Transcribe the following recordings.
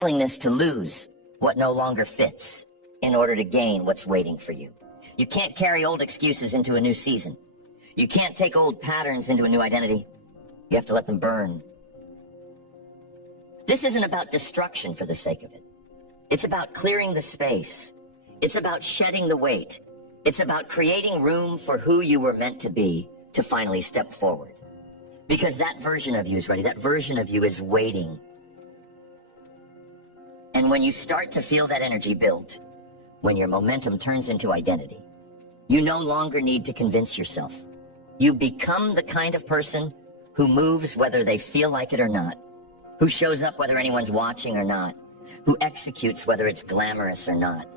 willingness to lose what no longer fits in order to gain what's waiting for you. You can't carry old excuses into a new season. You can't take old patterns into a new identity. You have to let them burn. This isn't about destruction for the sake of it. It's about clearing the space. It's about shedding the weight. It's about creating room for who you were meant to be to finally step forward. Because that version of you is ready. That version of you is waiting. And when you start to feel that energy build, when your momentum turns into identity, you no longer need to convince yourself. You become the kind of person who moves whether they feel like it or not, who shows up whether anyone's watching or not, who executes whether it's glamorous or not.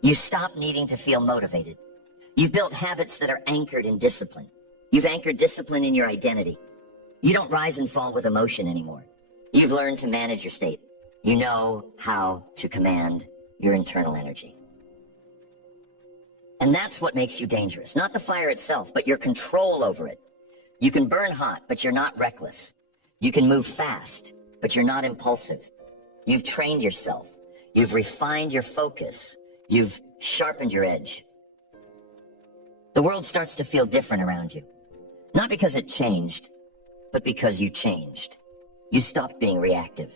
You stop needing to feel motivated. You've built habits that are anchored in discipline. You've anchored discipline in your identity. You don't rise and fall with emotion anymore. You've learned to manage your state. You know how to command your internal energy. And that's what makes you dangerous. Not the fire itself, but your control over it. You can burn hot, but you're not reckless. You can move fast, but you're not impulsive. You've trained yourself. You've refined your focus. You've sharpened your edge. The world starts to feel different around you. Not because it changed, but because you changed. You stopped being reactive.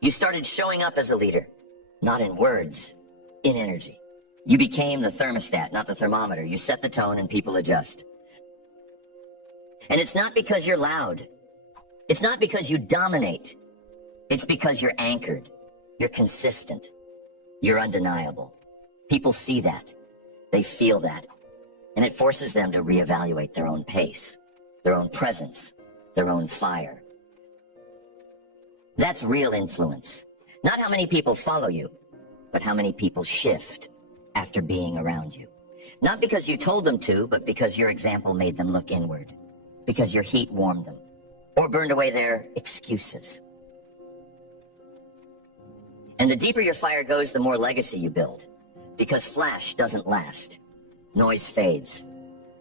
You started showing up as a leader, not in words, in energy. You became the thermostat, not the thermometer. You set the tone and people adjust. And it's not because you're loud. It's not because you dominate. It's because you're anchored. You're consistent. You're undeniable. People see that. They feel that. And it forces them to reevaluate their own pace, their own presence, their own fire. That's real influence. Not how many people follow you, but how many people shift after being around you. Not because you told them to, but because your example made them look inward. Because your heat warmed them, or burned away their excuses. And the deeper your fire goes, the more legacy you build. Because flash doesn't last. Noise fades.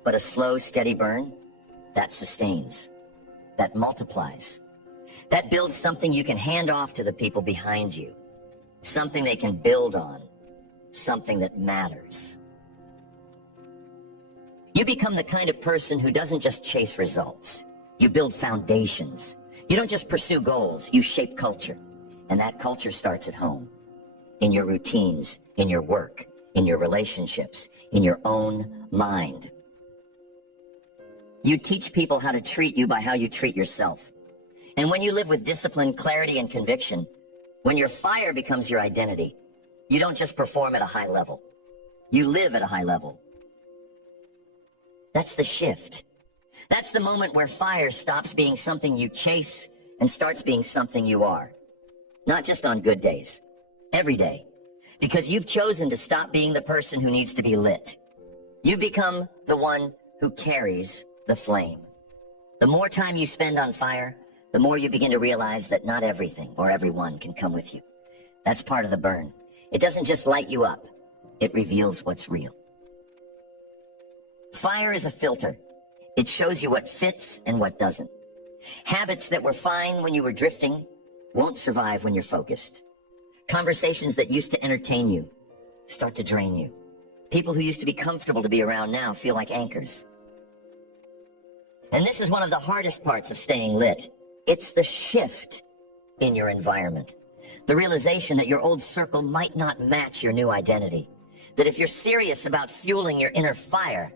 But a slow, steady burn, that sustains. That multiplies. That builds something you can hand off to the people behind you. Something they can build on. Something that matters. You become the kind of person who doesn't just chase results. You build foundations. You don't just pursue goals, you shape culture. And that culture starts at home. In your routines, in your work, in your relationships, in your own mind. You teach people how to treat you by how you treat yourself. And when you live with discipline, clarity, and conviction, when your fire becomes your identity, you don't just perform at a high level. You live at a high level. That's the shift. That's the moment where fire stops being something you chase and starts being something you are. Not just on good days, every day. Because you've chosen to stop being the person who needs to be lit. You've become the one who carries the flame. The more time you spend on fire, the more you begin to realize that not everything or everyone can come with you. That's part of the burn. It doesn't just light you up, it reveals what's real. Fire is a filter. It shows you what fits and what doesn't. Habits that were fine when you were drifting won't survive when you're focused. Conversations that used to entertain you start to drain you. People who used to be comfortable to be around now feel like anchors. And this is one of the hardest parts of staying lit. It's the shift in your environment. The realization that your old circle might not match your new identity. That if you're serious about fueling your inner fire,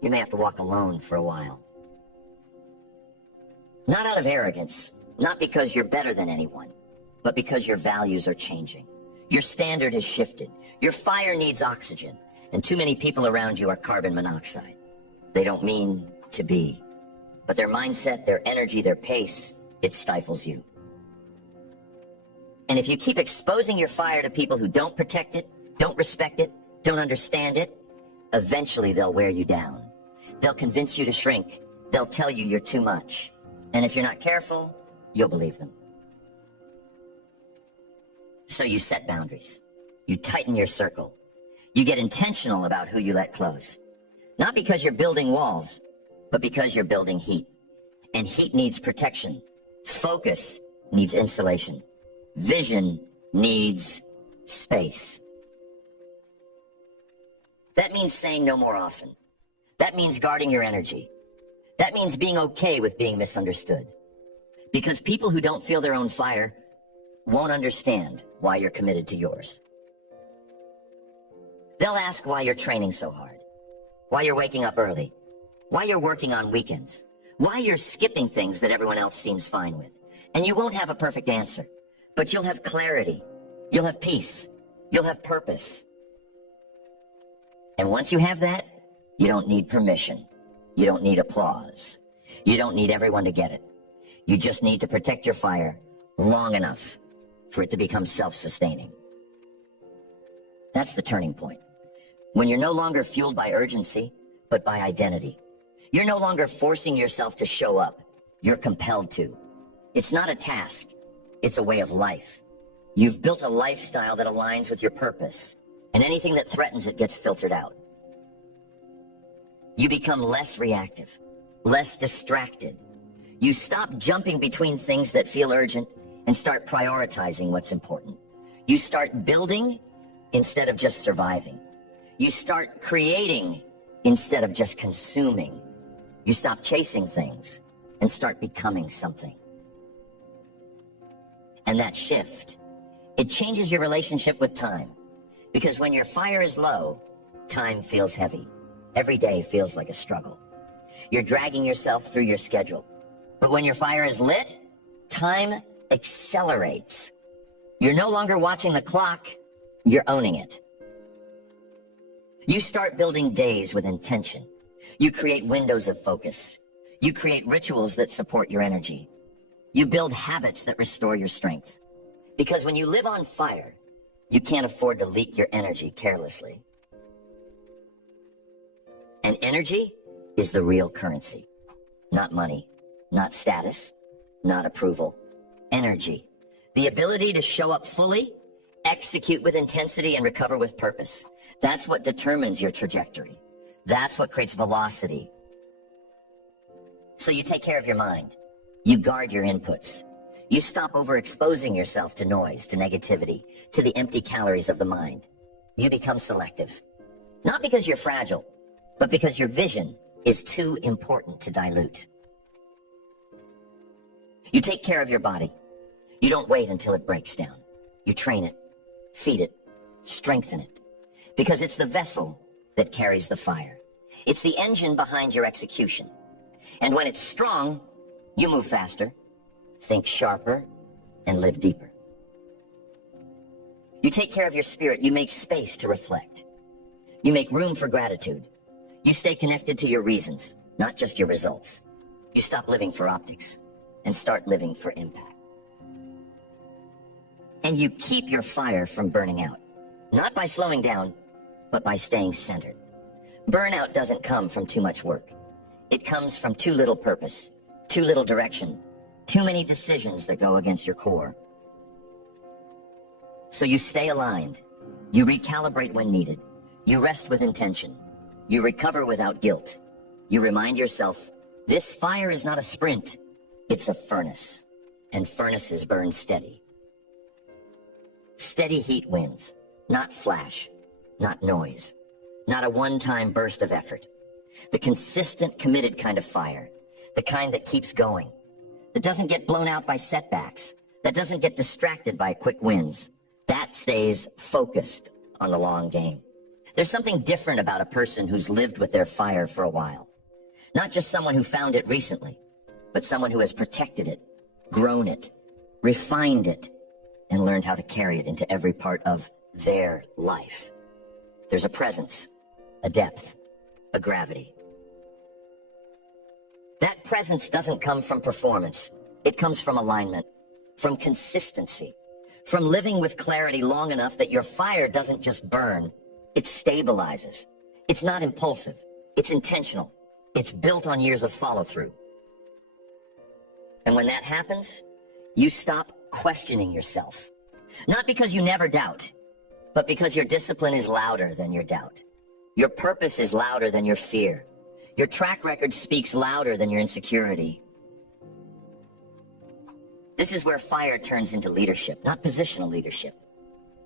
you may have to walk alone for a while. Not out of arrogance, not because you're better than anyone, but because your values are changing. Your standard has shifted. Your fire needs oxygen, and too many people around you are carbon monoxide. They don't mean to be, but their mindset, their energy, their pace, it stifles you. And if you keep exposing your fire to people who don't protect it, don't respect it, don't understand it, eventually they'll wear you down. They'll convince you to shrink. They'll tell you you're too much. And if you're not careful, you'll believe them. So you set boundaries. You tighten your circle. You get intentional about who you let close. Not because you're building walls, but because you're building heat. And heat needs protection. Focus needs insulation. Vision needs space. That means saying no more often. That means guarding your energy. That means being okay with being misunderstood. Because people who don't feel their own fire won't understand why you're committed to yours. They'll ask why you're training so hard, why you're waking up early, why you're working on weekends, why you're skipping things that everyone else seems fine with. And you won't have a perfect answer, but you'll have clarity, you'll have peace, you'll have purpose. And once you have that, you don't need permission. You don't need applause. You don't need everyone to get it. You just need to protect your fire long enough for it to become self-sustaining. That's the turning point. When you're no longer fueled by urgency, but by identity. You're no longer forcing yourself to show up. You're compelled to. It's not a task. It's a way of life. You've built a lifestyle that aligns with your purpose, and anything that threatens it gets filtered out. You become less reactive, less distracted. You stop jumping between things that feel urgent and start prioritizing what's important. You start building instead of just surviving. You start creating instead of just consuming. You stop chasing things and start becoming something. And that shift, it changes your relationship with time. Because when your fire is low, time feels heavy. Every day feels like a struggle. You're dragging yourself through your schedule. But when your fire is lit, time accelerates. You're no longer watching the clock, you're owning it. You start building days with intention. You create windows of focus. You create rituals that support your energy. You build habits that restore your strength. Because when you live on fire, you can't afford to leak your energy carelessly. And energy is the real currency. Not money, not status, not approval. Energy. The ability to show up fully, execute with intensity, and recover with purpose. That's what determines your trajectory. That's what creates velocity. So you take care of your mind. You guard your inputs. You stop overexposing yourself to noise, to negativity, to the empty calories of the mind. You become selective. Not because you're fragile, but because your vision is too important to dilute. You take care of your body. You don't wait until it breaks down. You train it, feed it, strengthen it. Because it's the vessel that carries the fire. It's the engine behind your execution. And when it's strong, you move faster, think sharper, and live deeper. You take care of your spirit. You make space to reflect. You make room for gratitude. You stay connected to your reasons, not just your results. You stop living for optics and start living for impact. And you keep your fire from burning out, not by slowing down, but by staying centered. Burnout doesn't come from too much work. It comes from too little purpose, too little direction, too many decisions that go against your core. So you stay aligned. You recalibrate when needed. You rest with intention. You recover without guilt. You remind yourself, this fire is not a sprint, it's a furnace. And furnaces burn steady. Steady heat wins, not flash, not noise, not a one-time burst of effort. The consistent, committed kind of fire, the kind that keeps going, that doesn't get blown out by setbacks, that doesn't get distracted by quick wins, that stays focused on the long game. There's something different about a person who's lived with their fire for a while. Not just someone who found it recently, but someone who has protected it, grown it, refined it, and learned how to carry it into every part of their life. There's a presence, a depth, a gravity. That presence doesn't come from performance. It comes from alignment, from consistency, from living with clarity long enough that your fire doesn't just burn, it stabilizes. It's not impulsive. It's intentional. It's built on years of follow-through. And when that happens, you stop questioning yourself. Not because you never doubt, but because your discipline is louder than your doubt. Your purpose is louder than your fear. Your track record speaks louder than your insecurity. This is where fire turns into leadership, not positional leadership,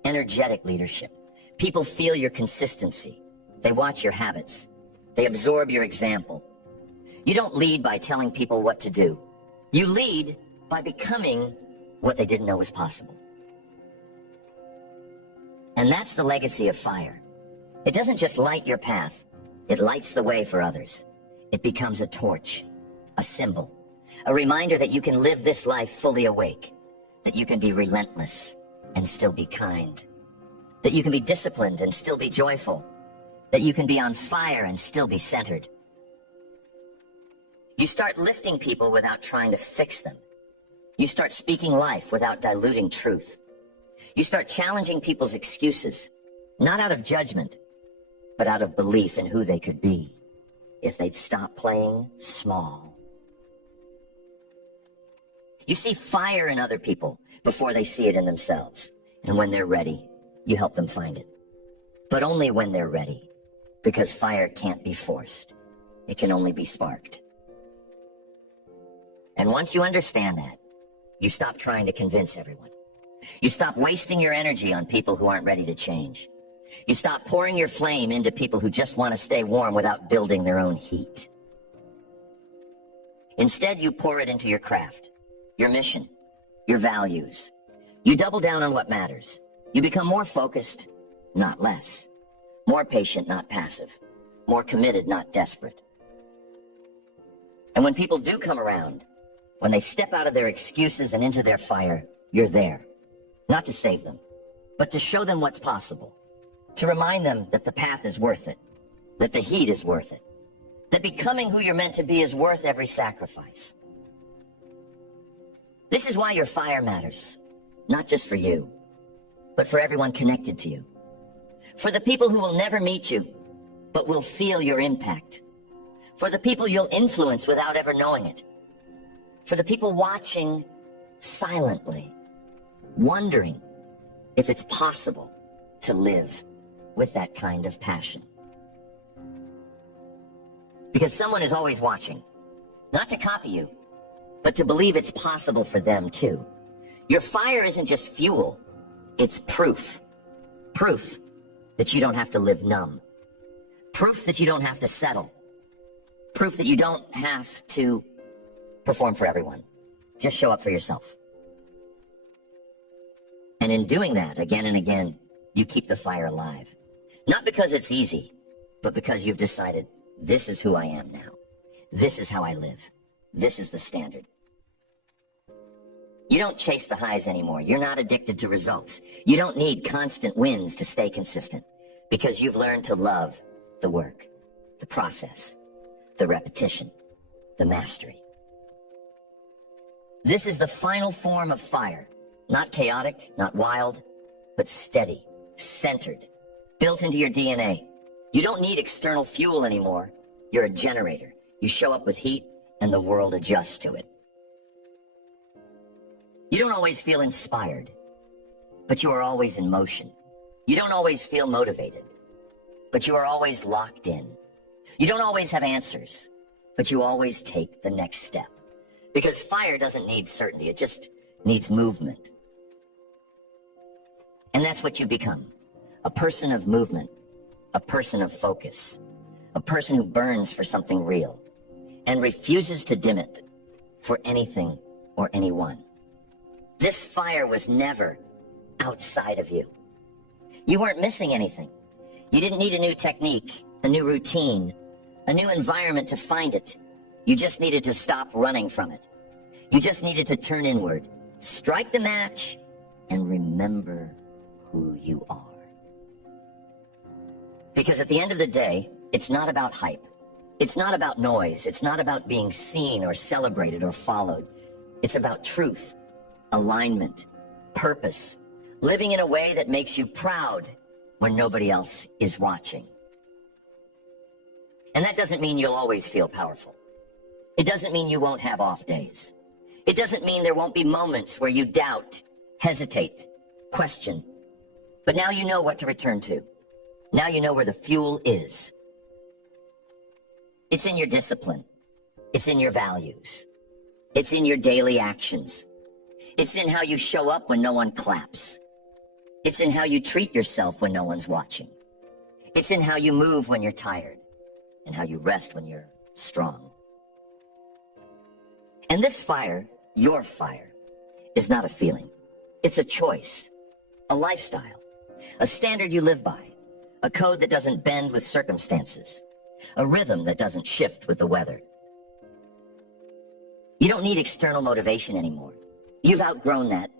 energetic leadership. People feel your consistency. They watch your habits. They absorb your example. You don't lead by telling people what to do. You lead by becoming what they didn't know was possible. And that's the legacy of fire. It doesn't just light your path. It lights the way for others. It becomes a torch, a symbol, a reminder that you can live this life fully awake, that you can be relentless and still be kind, that you can be disciplined and still be joyful, that you can be on fire and still be centered. You start lifting people without trying to fix them. You start speaking life without diluting truth. You start challenging people's excuses, not out of judgment, but out of belief in who they could be if they'd stop playing small. You see fire in other people before they see it in themselves. And when they're ready, you help them find it. But only when they're ready, because fire can't be forced. It can only be sparked. And once you understand that, you stop trying to convince everyone. You stop wasting your energy on people who aren't ready to change. You stop pouring your flame into people who just want to stay warm without building their own heat. Instead, you pour it into your craft, your mission, your values. You double down on what matters. You become more focused, not less. More patient, not passive. More committed, not desperate. And when people do come around, when they step out of their excuses and into their fire, you're there. Not to save them, but to show them what's possible. To remind them that the path is worth it, that the heat is worth it, that becoming who you're meant to be is worth every sacrifice. This is why your fire matters, not just for you, but for everyone connected to you. For the people who will never meet you, but will feel your impact. For the people you'll influence without ever knowing it. For the people watching silently, wondering if it's possible to live with that kind of passion. Because someone is always watching, not to copy you, but to believe it's possible for them too. Your fire isn't just fuel, it's proof. Proof that you don't have to live numb. Proof that you don't have to settle. Proof that you don't have to perform for everyone. Just show up for yourself. And in doing that again and again, you keep the fire alive. Not because it's easy, but because you've decided, this is who I am now. This is how I live. This is the standard. You don't chase the highs anymore. You're not addicted to results. You don't need constant wins to stay consistent, because you've learned to love the work, the process, the repetition, the mastery. This is the final form of fire. Not chaotic, not wild, but steady, centered, built into your DNA. You don't need external fuel anymore. You're a generator. You show up with heat, and the world adjusts to it. You don't always feel inspired, but you are always in motion. You don't always feel motivated, but you are always locked in. You don't always have answers, but you always take the next step. Because fire doesn't need certainty, it just needs movement. And that's what you become. A person of movement, a person of focus, a person who burns for something real and refuses to dim it for anything or anyone. This fire was never outside of you. You weren't missing anything. You didn't need a new technique, a new routine, a new environment to find it. You just needed to stop running from it. You just needed to turn inward, strike the match, and remember who you are. Because at the end of the day, it's not about hype. It's not about noise. It's not about being seen or celebrated or followed. It's about truth, alignment, purpose, living in a way that makes you proud when nobody else is watching. And that doesn't mean you'll always feel powerful. It doesn't mean you won't have off days. It doesn't mean there won't be moments where you doubt, hesitate, question. But now you know what to return to. Now you know where the fuel is. It's in your discipline. It's in your values. It's in your daily actions. It's in how you show up when no one claps. It's in how you treat yourself when no one's watching. It's in how you move when you're tired and how you rest when you're strong. And this fire, your fire, is not a feeling. It's a choice, a lifestyle, a standard you live by, a code that doesn't bend with circumstances, a rhythm that doesn't shift with the weather. You don't need external motivation anymore. You've outgrown that.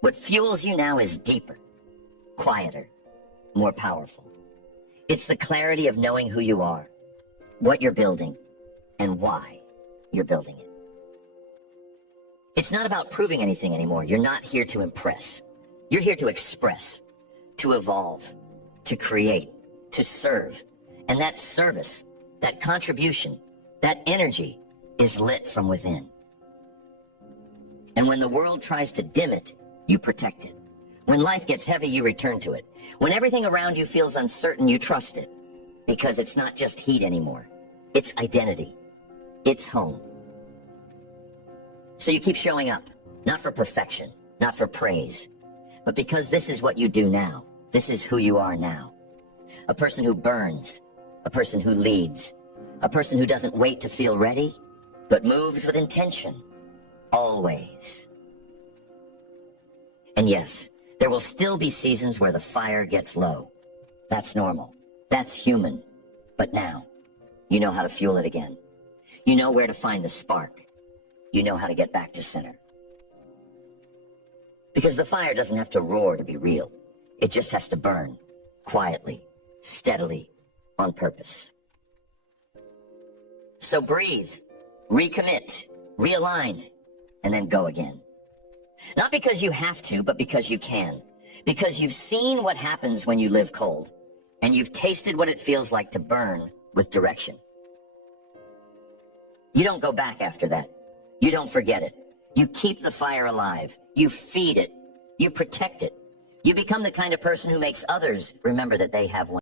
What fuels you now is deeper, quieter, more powerful. It's the clarity of knowing who you are, what you're building, and why you're building it. It's not about proving anything anymore. You're not here to impress. You're here to express, to evolve, to create, to serve. And that service, that contribution, that energy is lit from within. And when the world tries to dim it, you protect it. When life gets heavy, you return to it. When everything around you feels uncertain, you trust it. Because it's not just heat anymore. It's identity. It's home. So you keep showing up, not for perfection, not for praise, but because this is what you do now. This is who you are now. A person who burns, a person who leads, a person who doesn't wait to feel ready, but moves with intention, always. And yes, there will still be seasons where the fire gets low. That's normal. That's human. But now, you know how to fuel it again. You know where to find the spark. You know how to get back to center. Because the fire doesn't have to roar to be real. It just has to burn, quietly, steadily, on purpose. So breathe, recommit, realign, and then go again. Not because you have to, but because you can. Because you've seen what happens when you live cold, and you've tasted what it feels like to burn with direction. You don't go back after that. You don't forget it. You keep the fire alive. You feed it. You protect it. You become the kind of person who makes others remember that they have one.